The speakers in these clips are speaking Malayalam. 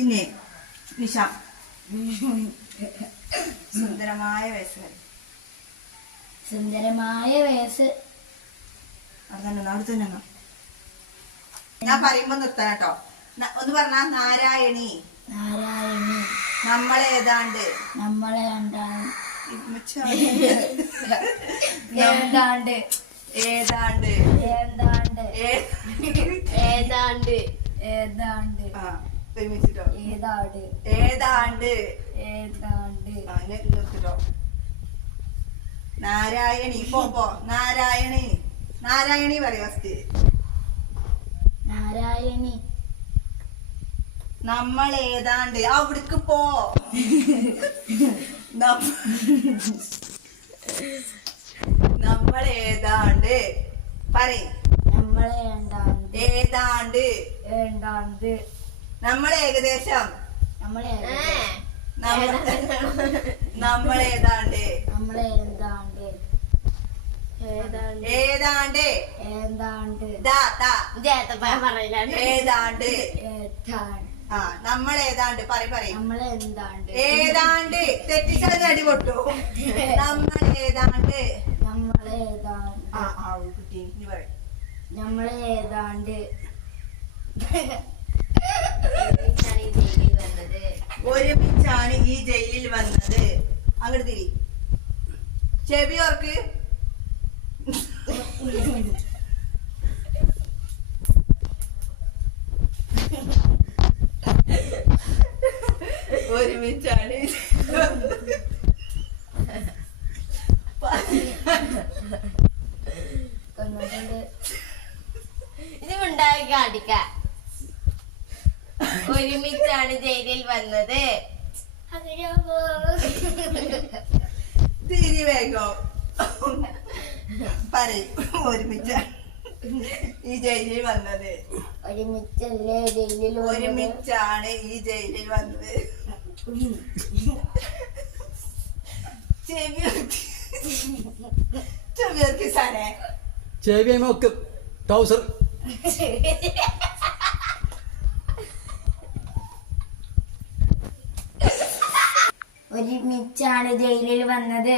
ഇനി നിഷ സുന്ദരമായ വയസ്സ്. സുന്ദരമായ വയസ്സ്. അവിടെ തന്നെ ഞാൻ പറയുമ്പോ നിർത്താൻ കേട്ടോ. ഒന്ന് പറഞ്ഞ നാരായണി. നാരായണി. നമ്മളേതാണ്ട്. നമ്മളെ ഏതാണ്ട്. ഏതാണ്ട്. ഏതാണ്ട്. ഏതാണ്ട്. ഏതാണ്ട്. ഒരുമിച്ചിട്ടോ. ഏതാണ്ട്. ഏതാണ്ട്. ഏതാണ്ട്. നിർത്തിട്ടോ. നാരായണി. പോ നാരായണി. നാരായണി പറയാ ഫസ്റ്റ്. നാരായണി. നമ്മൾ ഏതാണ്ട്. അവിടേക്ക് പോ. നമ്മൾ ഏതാണ്ട് പറയും. നമ്മളെ ഏതാണ്ട്. ഏതാണ്ട്. ഏതാണ്ട്. നമ്മൾ ഏകദേശം. നമ്മളെ നമ്മൾ ഏതാണ്ട്. നമ്മളെ ഏതാണ്ട്. ഏതാണ്ട്. ഏതാണ്ട്. ഏതാണ്ട്. ഏതാണ്ട്. നമ്മൾ ഏതാണ്ട് പറയും. നമ്മളെ എന്താണ്ട്. ഏതാണ്ട്. തെറ്റിച്ചാൽ അടി പൊട്ടു. നമ്മൾ ഏതാണ്ട്. നമ്മളെ ഏതാണ്ട്. കുട്ടി ഇനി പറയും. നമ്മളെ ഏതാണ്ട്. ഒരുമിച്ചാണ് ഈ ജയിലിൽ വന്നത്. അങ്ങോട്ട് തിരി. ചെവി ഓർക്ക്. ഒരുമിച്ചാണ് ഇതുണ്ടായി കാണിക്ക. ഒരുമിച്ചാണ് ജയിലിൽ വന്നത്. തിരി വേഗം പറയും. ഒരുമിച്ചാണ് ഈ ജയിലിൽ വന്നത്. ഒരുമിച്ചല്ലേ ജയിലിൽ. ഒരുമിച്ചാണ് ഈ ജയിലിൽ വന്നത്. ചെവിയോർക്ക് സാനെ ചെവിയൊക്കെ ടൗസർ. ഒരുമിച്ചാണ് ജയിലിൽ വന്നത്.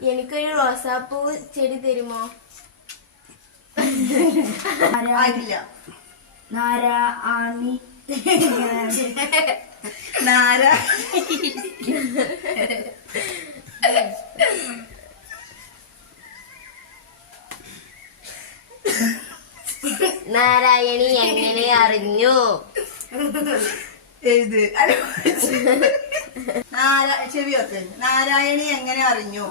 എനിക്കൊരു റോസാപ്പൂ ചെടി തരുമോ? ആയിട്ടില്ല. നാരായണി. നാരായണി എങ്ങനെ അറിഞ്ഞു? ചെവിയോർക്ക്. നാരായണി എങ്ങനെ അറിഞ്ഞു?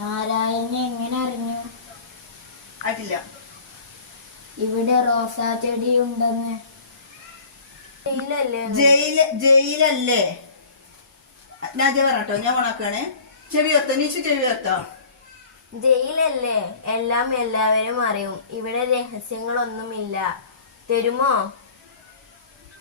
നാരായണി എങ്ങനെ അറിഞ്ഞു? ആയിട്ടില്ല. ഇവിടെ റോസാ ചെടി ഉണ്ടെന്ന്. ജയിലല്ലേ. ഞാൻ പറഞ്ഞോ. ഞാൻ ഓണാക്കാണ്. ചെവിയോർത്തോ. നീച്ചു ചെവിയോർത്തോ. ജയിലല്ലേ. എല്ലാം എല്ലാവരും അറിയും. ഇവിടെ രഹസ്യങ്ങളൊന്നുമില്ല. തരുമോ?